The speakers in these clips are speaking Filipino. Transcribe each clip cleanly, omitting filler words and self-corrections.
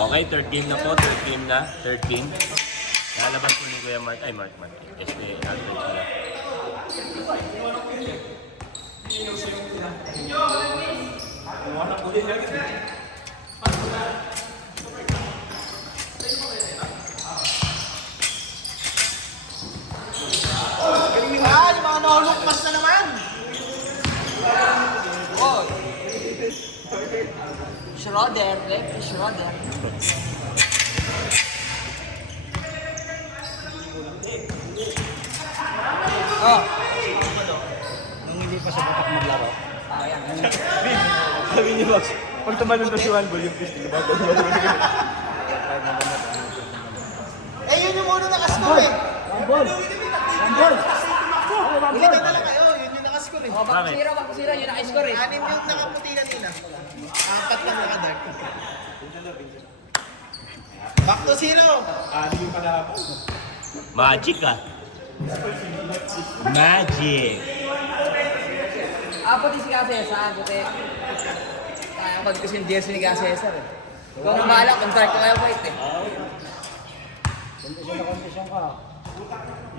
Okay, third game na po. Third game na. Third game. Lalabas po ni Kuya Mark. Ay, Mark. SB, Alfred sila. Ah, yung mga nahulukmas na naman! Oh! Schroeder, Schroeder. Oh! Nung hindi pa sa batak maglaro. Ah, yan. Sabi niya, Max, pag tumalon na si Juan Bol, yung fish, diba? Eh, yun yung muna nakascore eh! Bol! Bol! Hindi ka na lang kayo, yun yung nakascore eh. Oh, back to zero, yun naka-score eh. Anim yung nakaputi kanina. Apat lang nakadark. Back to zero! Magic ah. Magic. Apo din si Cesar, buti. Kaya ko kasi yung jersey ni Cesar eh. Ikaw na bahala kung dark ka kayo white eh. Kondisyon ka.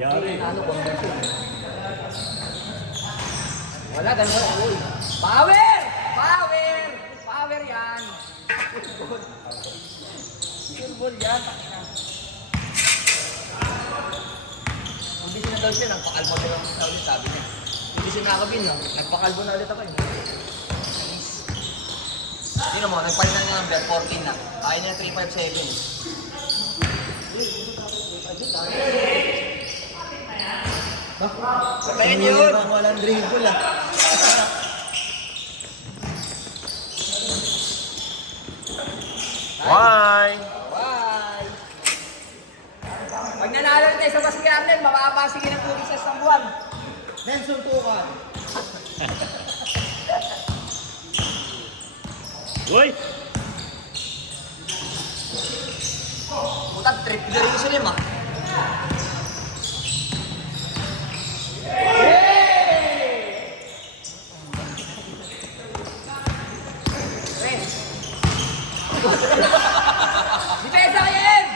Ano conversion? Wala, ganun. Uy. Power! Power! Power yan! Football yan. Hindi siya na daw siya, nagpakalbo na lang sa ulit, sabi niya. Hindi siya nakabin, no? Nagpakalbo na ulit ako eh. Sino mo, nagpalit na ng number, 14 na. Ayaw niya 357. Patayin yun! Walang dribble ah. Why? Why? Pag nanalo tayo sa Basque Garden, mapapasige ng tubig sa isang buwan. Nelson Tukan. Uy! Puta, trip na rin sila ma. Depensa kayo, Ed!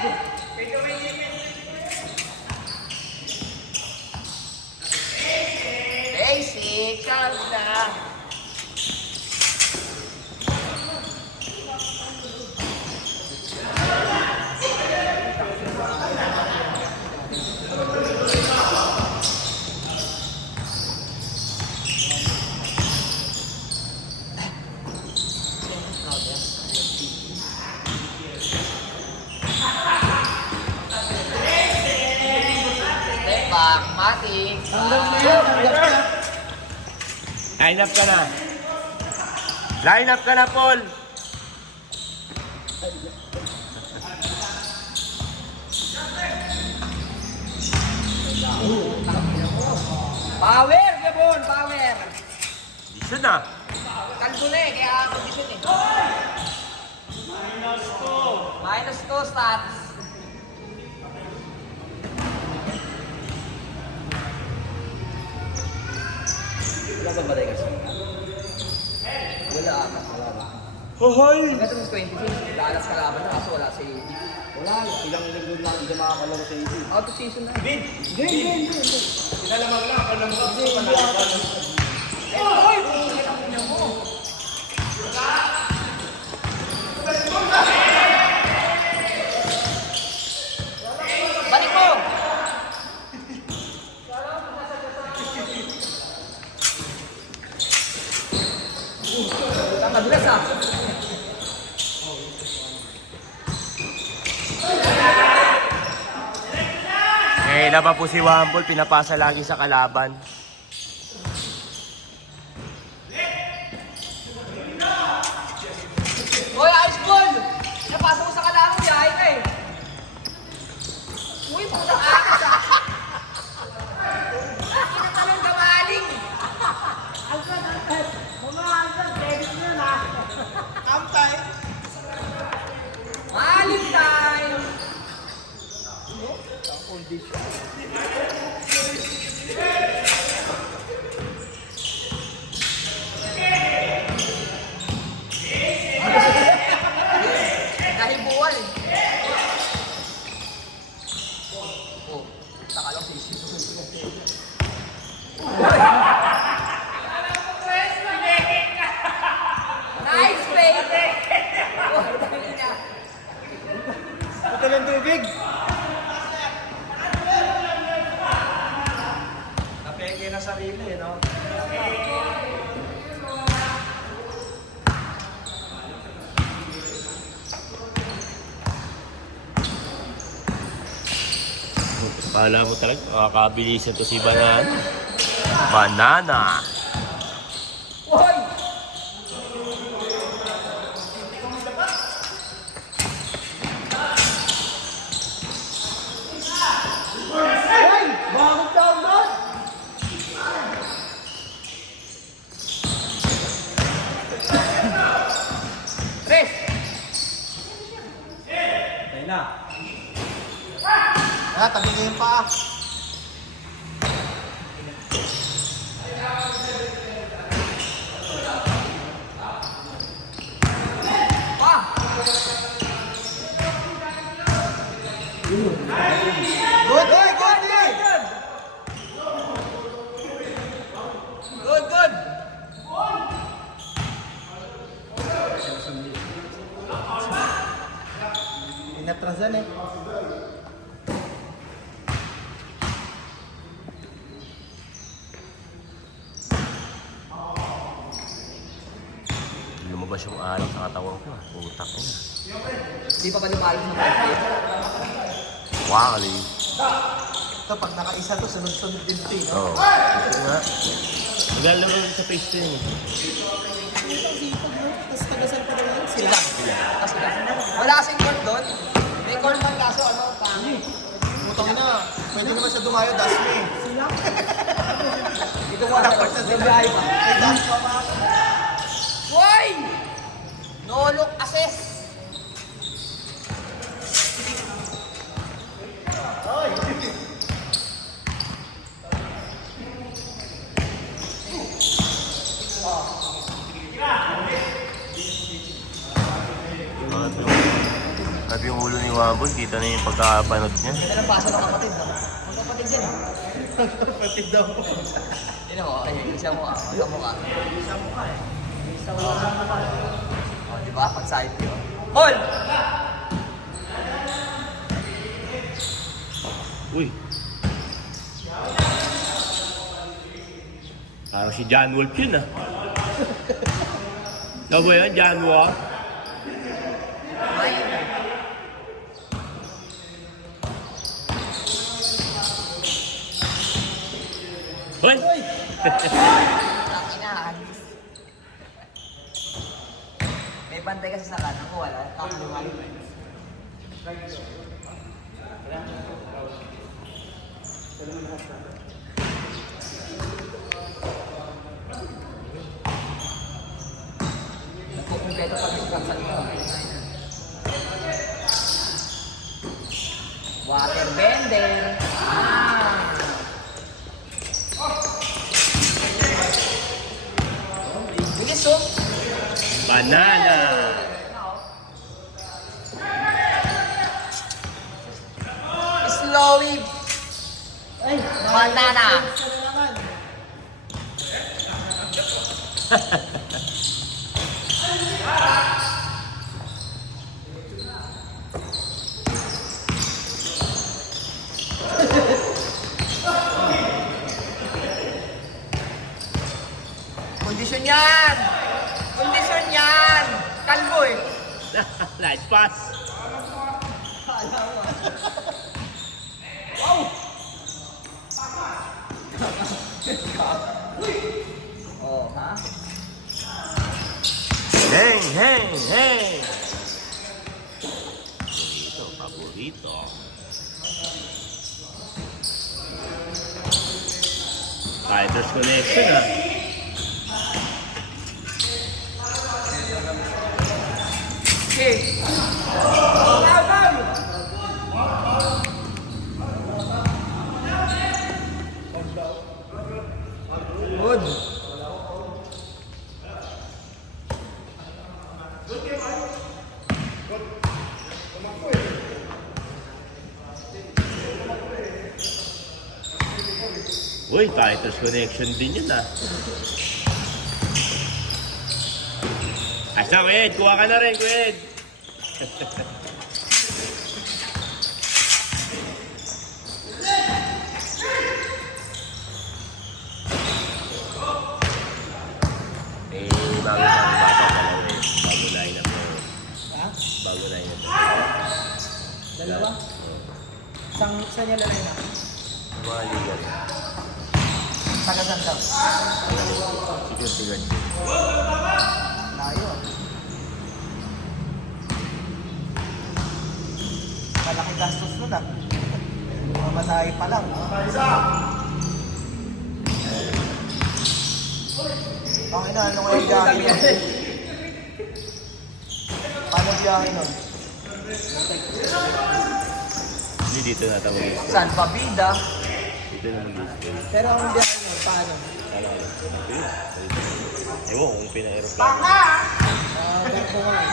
Basic, charge na. Step back, matik. Line up ka na. Line up ka na, Paul. Power, Gabon, power. Isa na. Kalbo na eh, kaya condition eh. Minus 2 stats. Wala ba balay kasi? Wala ata. Wala ba? Hoy! Ito mas 26. Dalas kalaban na kaso wala si AD. Wala, ilang linggo lang hindi makakalaro sa AC. Out of season na. Hindi. Oy! Pumusik ang ina mo. Balik mo! Madulas ah. Eh, laba po si Wambol, pinapasa lagi sa kalaban. Hoy, ice ball! Napasa mo sa kalaban, yahay ka eh. Uy, puta akas ah. Kinatanong gamaling. Ampay. Maling time. tubig. Napeke na sarili, no? Kala mo talaga, makakabilisan to si Banana. Banana! Bakit down doon? Tres! Tayo na. Tabi niya yung paa. Good, good, good, good. Good, good! Inatrasan eh. Lumabas yung araw sa katawan ko. Utak ko na. Hindi pa palipalos ng balik. Wakali. Ito, pag nakaisa to, sunod-sunod din ito eh. Oo. Ito nga. Maglalaro rin sa face to yun. Tapos tagasal pa rin yan Sila. Kasi wala kasing court doon. May court man kaso ano, pangit. Putang na. Pwede naman siya dumayo, Dasmi. Dito mo dapat sa biyahe pa. Ay, Dasmi pa. Why? No look assess. Sabi yung ulo ni Wambol, kita na yung pagkapanood niya. Ito lang paso ng kapatid. Magkapatid yan. Kapatid daw. Yun mo, ay, isa mo ka. Isa mo ka. Oh, di ba? Pag side view. Hold! Uy. Parang si John Wolf yun ah. Ano ba yan, John Wolf? Hoy! May bantay kasi sa kanan ko, wala. Kakaliwali. Nagkukumpleto pa rin sa ito. Water bender. Bilis oh. Banana! Slowy. Banana. Kondisyon yan! Kondisyon yan! Kalbo eh! Nice pass! Oh, ha? Heng! Heng! Heng! Paborito, paborito. Fighters connection ah. Okay. Good. Uy, Fighters connection din yun ah. Asa, Kuya Ed? Kuha ka na rin, Kuya Ed. bago na yun. Dalawa? Saan niya lalay na? Mga liga rin. Tagasan daw. Sigurd. Layo. Malaki gastos nun ah. Mamasahe pa lang. Okay na, ano kaya biyahe nun? Paano biyahe nun? Hindi dito na tawag. San Pabida. Dito na mag-stay. Pero ang biyahe mo, paano? Kala ko. Ewan kung pina-aeroplano. Ganito nga eh.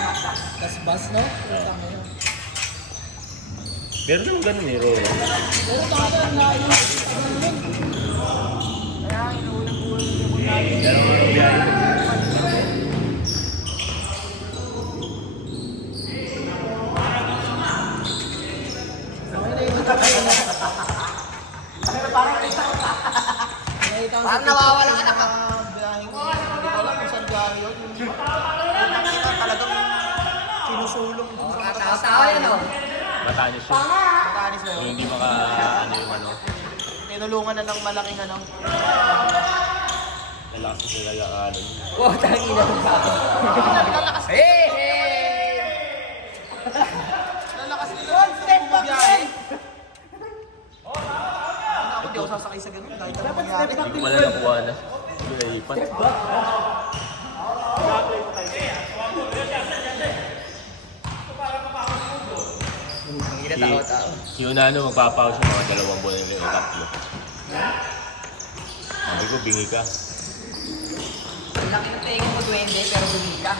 Tas bus, no? Putang na yun. Meron naman ganun eh, Ro. Pero paano ang layo? Kaya inuunang-unang yung mga natin. Meron naman biyahe. Parang nawawalang anak ka. Biyahe mo. Hindi ko alam kung saan biyahe yun. Nakita talagang sinusulong dun sa mga Tao-tao yan o. Matanis yun. Makanis na Kung yun. hindi maka, ano yung ano, Tinulungan na ng malaking ano. nalakas na talaga ano. Wow, tangina ng tao. Hey, hey! Lalakas nila. One step back biyahe. Ako di ako sasakay sa ganun. Kahit ano mangyari. Hindi ko pala nakuha na. Hindi naipan. Tangina, tao-tao. Si Unano magpapause siya mga 2 buwan yung tatlo. Sabi ko, bingi ka. Ang laki ng tenga mo, duwende, pero bumi ka.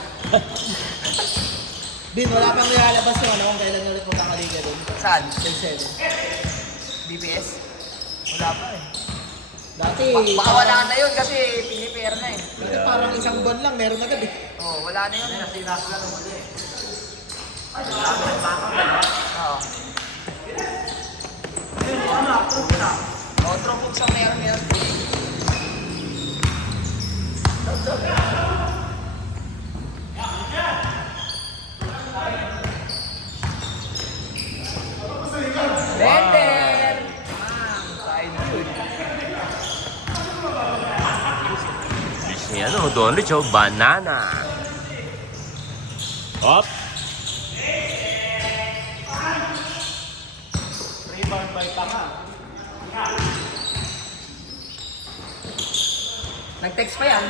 Bin, wala pang nilalabas yung ano kung kailan ulit magkakaliga doon. Saan? Day 7. BBS? Wala pa eh. Dati, Baka wala na yun kasi pinipare na eh. dati parang isang buwan lang, meron agad eh. Oo, wala na yun. Nasinas lang naman eh. Oo. Outro foods ang meron yun. Blender! Side food. Fish ni ano, Don Rich, oh, banana. Hop! Nag-text pa yan.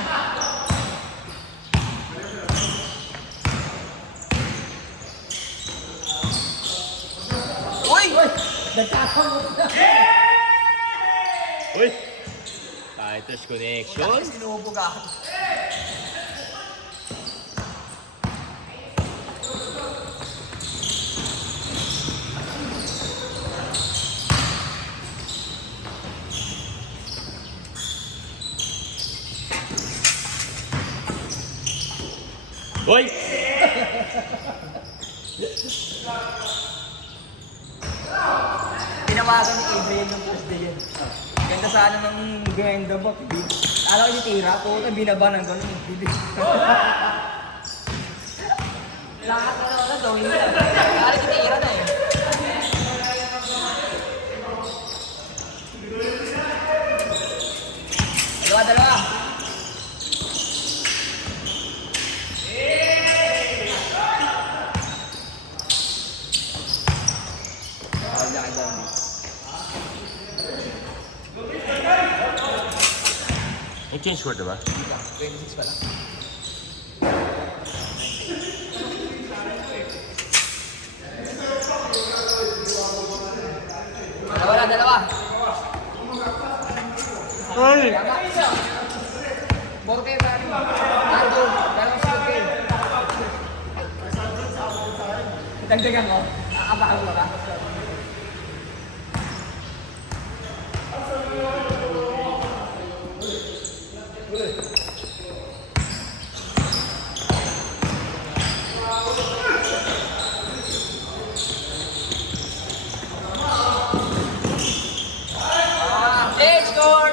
Uy! Nagkakamot na. Uy! Titus connection. Kasi sinubog ako. Uy! Tinawagan ni Adrian yung first day yan. Ganda sana ng ganda ba? Alam ko yung tira po, binaba ng gano'n. Lahat na naman gawin niya. Kaya yung tira na eh. Dalawa. May change word diba? 26 pa lang. Dalawa. Ay! Borte sa akin. Argo, dalawang scoop kayo. Dagdagan mo. Nakabakal mo ba? Score!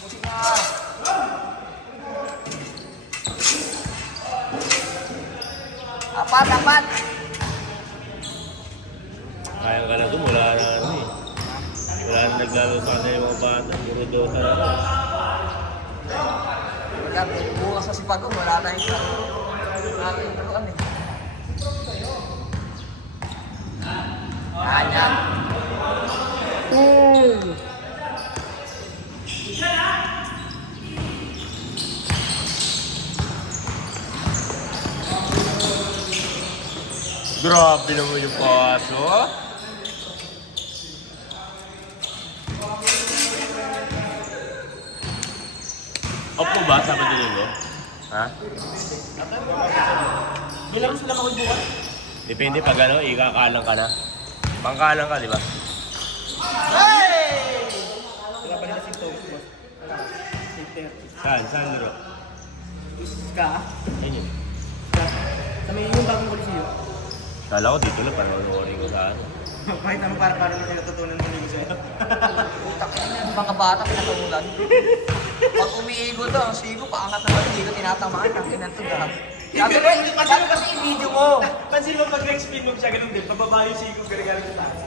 Buti nga tapat. Kaya ka na doon, wala na ano eh. Wala na naglalaro sa kanila yung mga bata. Puro Dota na lang. Bukas sa sipagong, wala tayong sa ating laruan eh. Yan. Grabe naman yung paso. Off mo ba Sabado Linggo? Ha? Bilang sila ako bukas. Depende pag ano, ikakalang ka na. Pangkalang ka, di ba? Hey! Wala pa nila si Toast, boss. Wala. 6:30. Saan? Saan laro? Ka? Ayun yun. Sa may yung bagong koliseo. Kala ko dito lang, parang nanuorin ko sa ano. Kahit naman para mo natutunan mo nila sa'yo. Putak yan yan. Mga bata pinatumulan. Pag umiigo to, ang sigo, paangat naman, hindi ko tinatamaan. Ang kinanto dahil. Sabi kasi yung video mo. Pansin mo pag nag-spin move siya, ganun din. Pababa yung sigo, gano'n sa taas.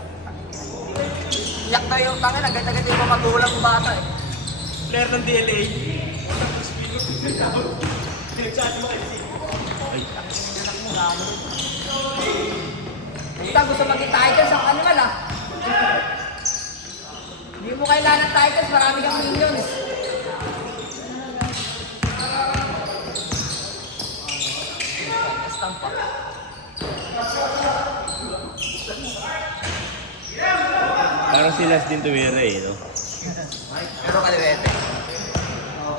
Iyak na yung tangin, agad-agad yung mga magulang ng bata eh. Player ng DLA. Spin move, pinagsabi mo kayo sigo. Puta, gusto maging Tigers ang animal ah. Hindi mo kailangan ng Tigers, marami kang minions. Estampa. Parang si Las din tuwira eh, no? Pero kaliwete.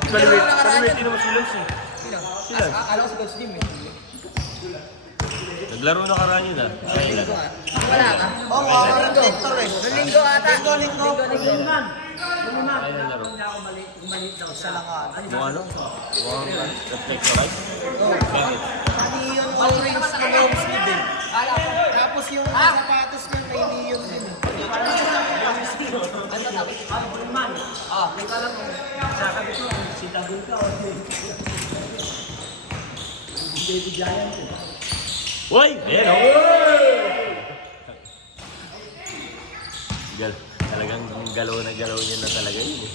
Kaliwete naman si Las eh. Sino? Sila. Akala ko si Coach Jim eh. Naglaro na karaan yun ah. Kailan? Wala ka? Oo, mga reflector eh. Noong linggo ata. Linggo. Kailan laro? Isa lang nga. Yung ano? Mukhang reflectorite? Bakit? All rings na yung speed din. Kala ko. Tapos yung sapatos niya kay Leon din. Ano sabi? Ah, kala ko. Uy! Ayan o! Talagang galaw na galaw niya na talaga yun eh.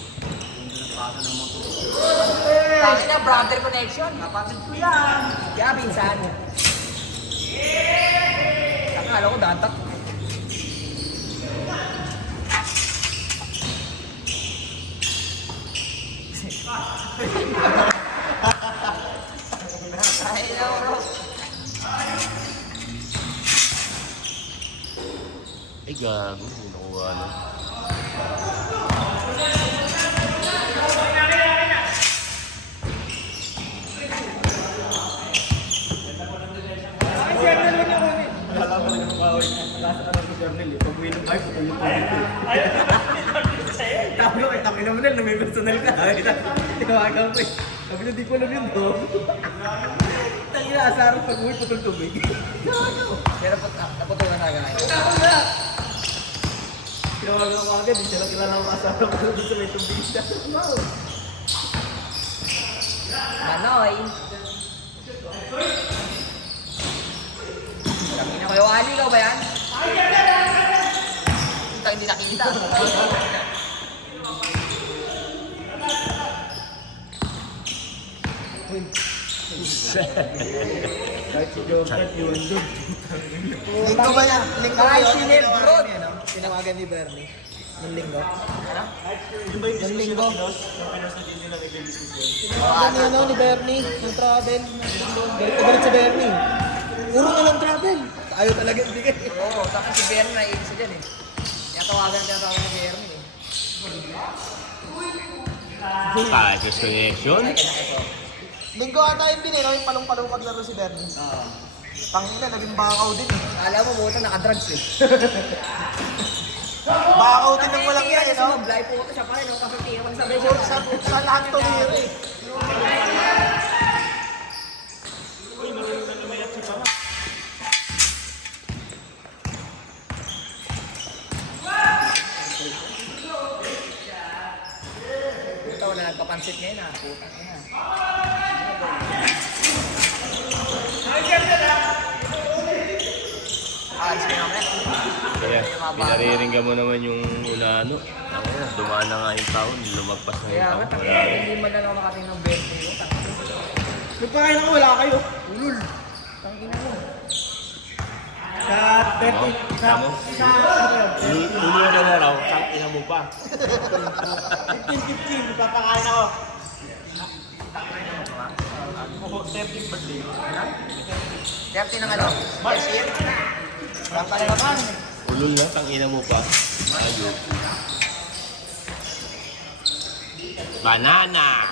Sabi niya, brother connection. Napansin ko yan. Kaya pinsan. Akala ko datak. Ay, na bro. Ay gago, nakuha na. Tapos ay takin naman na, may personal ka. Tinawagan ko eh. Sabi na, di ko alam yun do. Tangin na, asarang pag-uwi, putol tubig. Pero naputulan na agad. Tinawagan ko agad, hindi lang kilala ko asarang pag-uwi sa may tubig siya. Manoy. Sabi na kayo, Ali, ikaw ba yan? Kita hindi nakita. Kahit si Jordan, yun doon. Linggo ba yan? Linggo ba Kahit yun? si Ned Broad. Tinawagan ni Bernie. Nung linggo. Yung ba yung Nung linggo. Yung pinos na din nila may diskusyon. Tinawagan ni, ano, ni Bernie, yung travel. Galit si Bernie. Puro na lang travel. Ayaw talaga ibigay. Oo, tapos si Bernie na isa dyan eh. Kaya tawagan ni Bernie eh. Package connection? Linggo ata yung pinino, yung palong-palong paglaro si Bernie. Tangina, naging bakaw din eh. Alam mo, buta nakadrugs eh. Bakaw din ng walang yan, no? Blind po siya pa rin, no? Kasi tingin magsabi Sa lahat tumira eh. Puta, wala nagpapansit ngayon ah. Puta na yan. chance kayo naman. Kaya, pinariringgan mo naman yung Unano. Dumaan na nga yung taon, lumagpas na yung Kaya taon. nga, Wala rin. hindi man lang ako makating ng 20 ko. Nagpakain ako, wala kayo. Ulul. Tangina mo. Sa 30, Tamo? Ulo ka na raw, ina mo pa. 15, papakain ako. Oh, 30 birthday. 30 ng ano? Yes, year. Tangkal naman. Ulol na, ina mo pa. Ayun. Banana!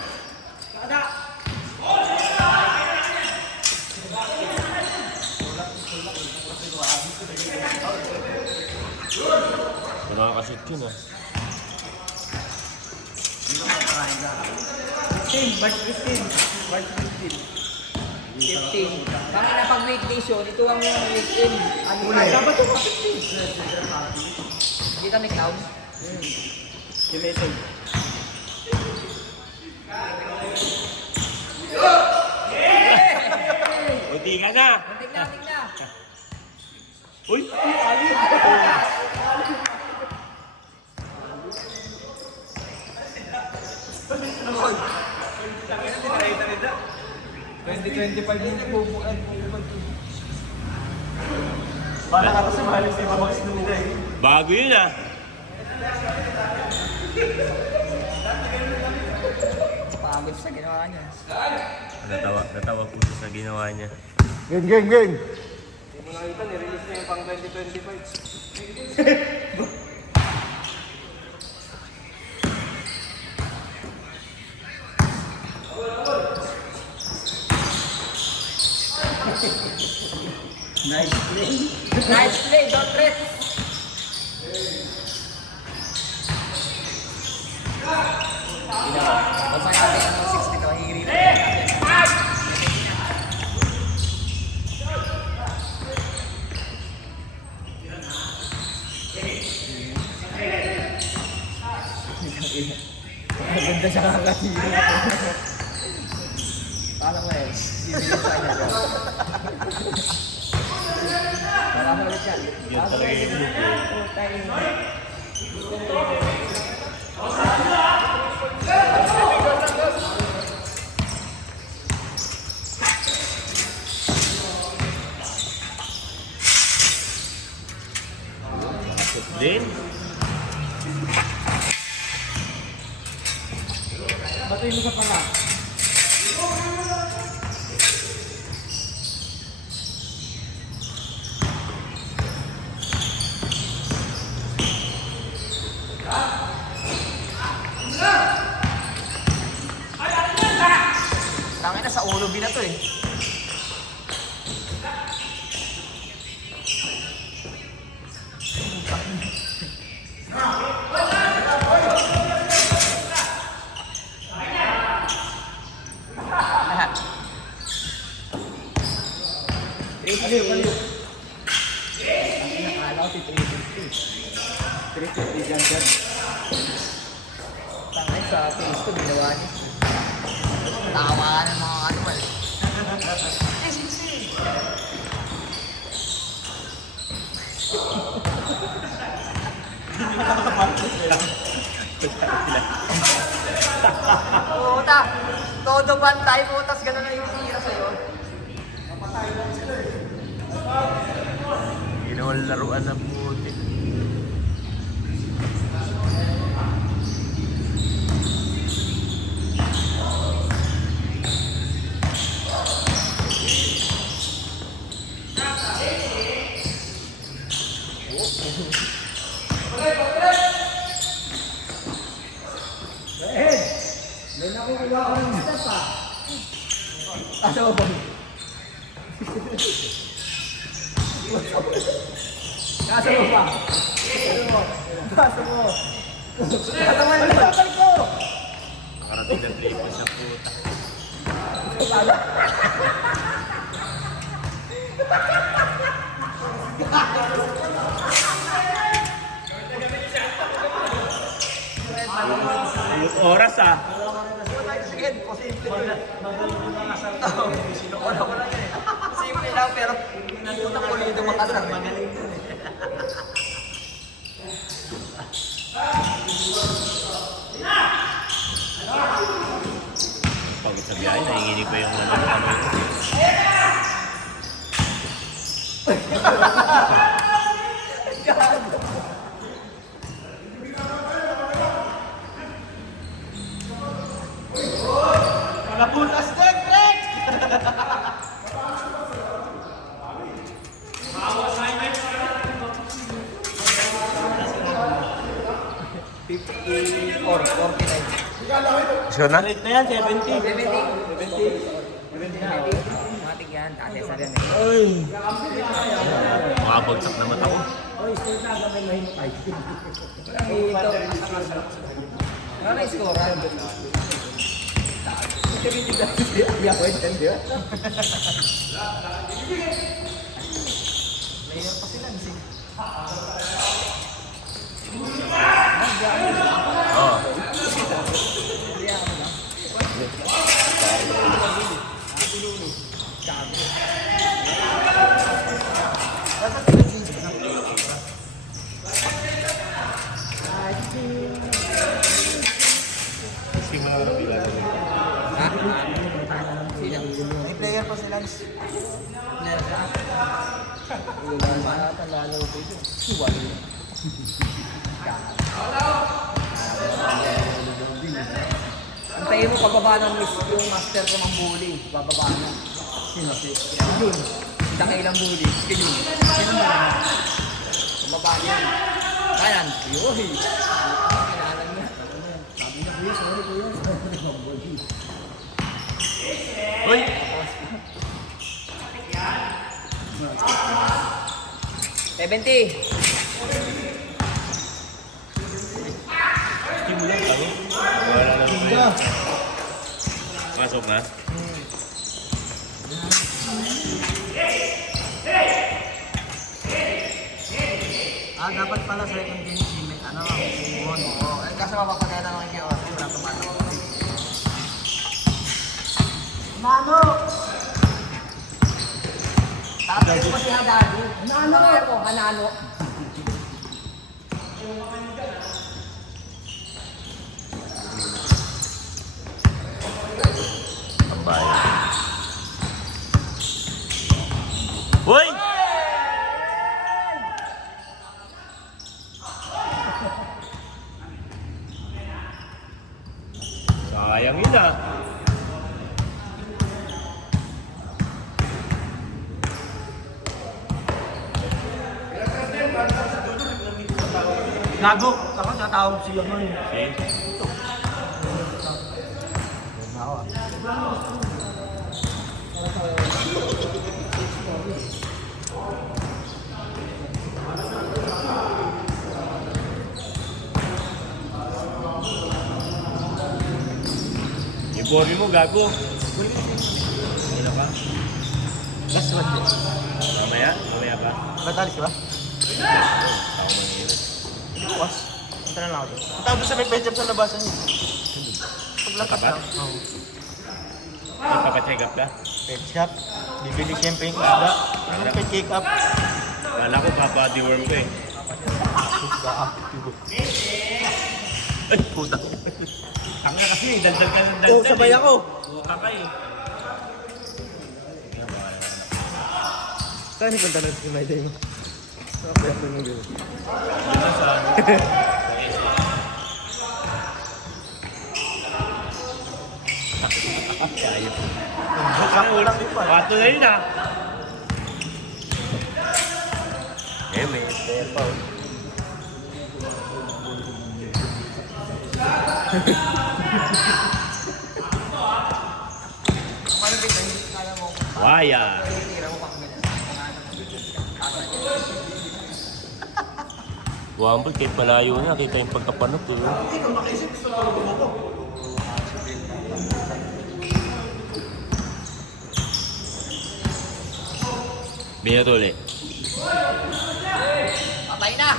Nakakashoot yun ah. 15, March 15. March 15. 15. Bakit na pag weekdays yun, ito ang weekend. Ano Wala, na? dapat yung 15. Hindi kami clown. Si Mason. Unti ka na! Muntik na, muntik na. Uy! Ali. 2025 yung bubuan. Bala ka pa sa mahalik si Max nila eh. Bago yun ah! Pagod sa ginawa niya. Natawa po siya sa ginawa niya. Geng. Hindi mo nakita, nirelease niya yung pang 2025. Nice play. Nice play, don't threat. Huwag pa natin ang 60 to, hihirip. Maganda siya kakahiro. Paano mo eh? Bibigyan sa kanya dyan. Marami ulit yan. Yun talaga yung move eh. Oh, tayo. Din? Batoy mo sa panga. Tangin na sa ulo binato eh. Nakala ko si 350. 350 dyan. Tangin sa face ko, ginawa niya. Tawa ka ng mga ano man. Puta! Todo bantay, putas gano'n na yung tira sa'yo. Ginawang laruan na puti. May nakukuha ko ng step ah. Ano ba? Nasa mo ba? Nasa mo. Nasa mo yung bakal ko. Nakarating na triple sa puta. Oras ah. Sige, posible. Wala ko lang yan eh. Simple lang pero Puta pulido makasar. Pagod sa biyahe, nanginginig pa yung ano. Mga butas din, Greg! Or 49. Sure na? Rate na yan, 70. 70. Matik yan. Ate sa rin. Makabagsak na mata ko. Ano na score? Player pa sila. Oo. Ha? Sino? May player pa sila. Player ka? Antayin mo pababa ng miss yung master ko ng bully. Bababa na. Sino? Yun. Isang ilang bully. Yun. Sino mo naman? Pababa niya. Kayan. Yoy. Kilala niya. Sabi niya, kuya, sorry kuya. Uy! Seventy. Simulan kami. Wala na naman. Pasok na. Dapat pala second game team. Ano? Won. Oo. Eh, kasi mapapagaya na lang yung wala tumato. Mano! Tapos mo si Hadadi. Hanano mo. Hanano. Tambay. Uy! Sayang yun ah. Gago! Ako natawag siya mo eh. Okay. Ibori mo, gago. Ano pa? Last one din. Mamaya? Mamaya ba? Batalis ba? Bukas. Punta na lang ako doon. Punta ako doon sa may pet shop sa labasan niya. Paglakas Taba? lang. Oo. Magpapacheck up ka? Pet shop. Bibili siyempre yung isda. Ano pet check up? Kala ko pa-body worm ko eh. Ay, puta. Ang nga kasi, daldal ka ng daldal. Oo, sabay ako. Puta ka eh. Saan yung punta natin si My Day mo? Sa pwesto ng gano'n. Dito sa Kaya. Kulang din pa. Pato na yun ah. Eh, may player pa. Malapit na hindi kaya mo. Waya. Tira mo pa kami. Wambol, kahit malayo na, kita yung pagkapanot eh. Binato ulit. Patay na!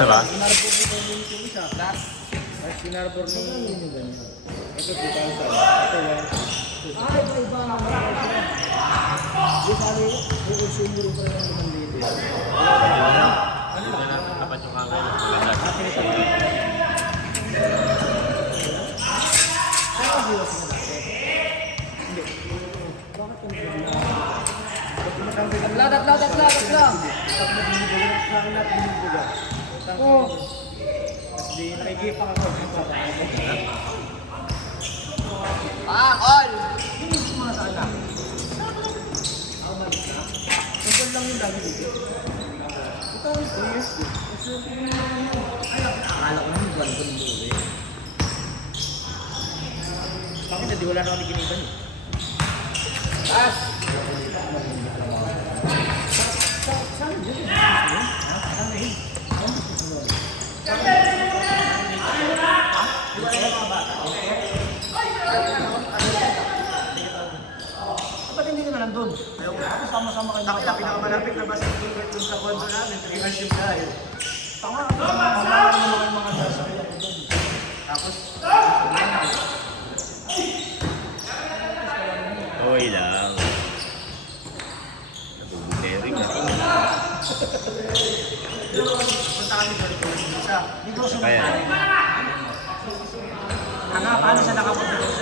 Isa ba? Sinarbor ni Kevin yung isa. Last. Ay, sinarbor ni yung ganyan. Ito, 2,000. Ito, 1. Ay, iba. Di sabi, i-consume mo pa rin ang 5,000. Ano na, dapat yung hangin. Maganda. Akin ito. Ay, hindi ako dati. Hindi. Bakit kami nagbilang? Ba't tumatanggal ang Tatlo. Pag nagbilang, sa akin lahat binibuga. Oo. Tapos di nakikipak ako. All! Tungkol lang yung dami dito. Ito, 3 years ko. Ay, akala ko naman buwan ko ng buwi. Bakit hindi wala na kami kiniban eh? Last. Saan yun? Saan yun? Ba't hindi ka na nandun? Ayaw ko. Ako sama-sama kayo. Nakita pinakamalapit na basketball dun sa condo namin. 3 hours yung tayo. Tama. Mamala naman yung mga sasakyan ko dun. Tapos, Okay lang. Nabubutering na. Punta kami doon. Isa. Hindi ko Kaya. paano siya nakapunta doon?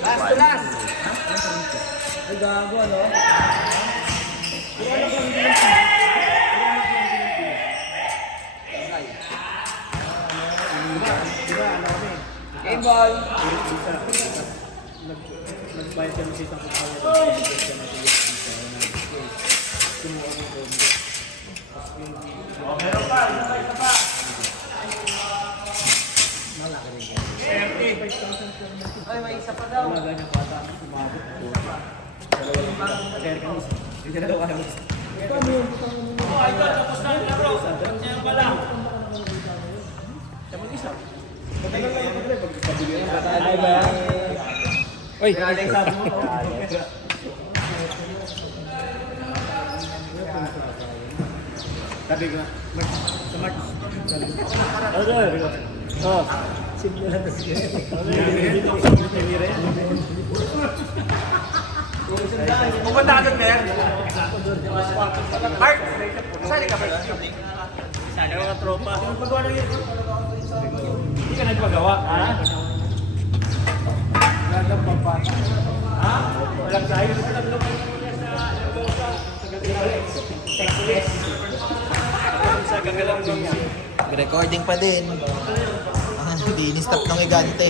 Last to last. ay gago ano? Diba, ano kami? Game ball. Nagbayad kami sa isang kumpanya. Kumuha ko doon. Malaki rin yan. 5,000 Ay, may isa pa daw. Mga ganyan bata, umabot po. Share kami isa. Hindi na daw kami isa. Ito mo yung butang mo. Oh, ito, tapos na yung laro. Diyan pa lang. Tapos isa. Matagal lang ito, pag pabili ng bata. Ay ba? Uy! Kaya sabi mo. Sabi ko, sa March. Oh, simple lang kasi. Pupunta ka doon, Mer? Mark! Saan ka, Mer? Sana mga tropa. Hindi ka nagpagawa, ha? Walang pampata. Ha? Walang tayo. Sa gagalang doon. Recording pa din. Hindi, ni-stop ng higante.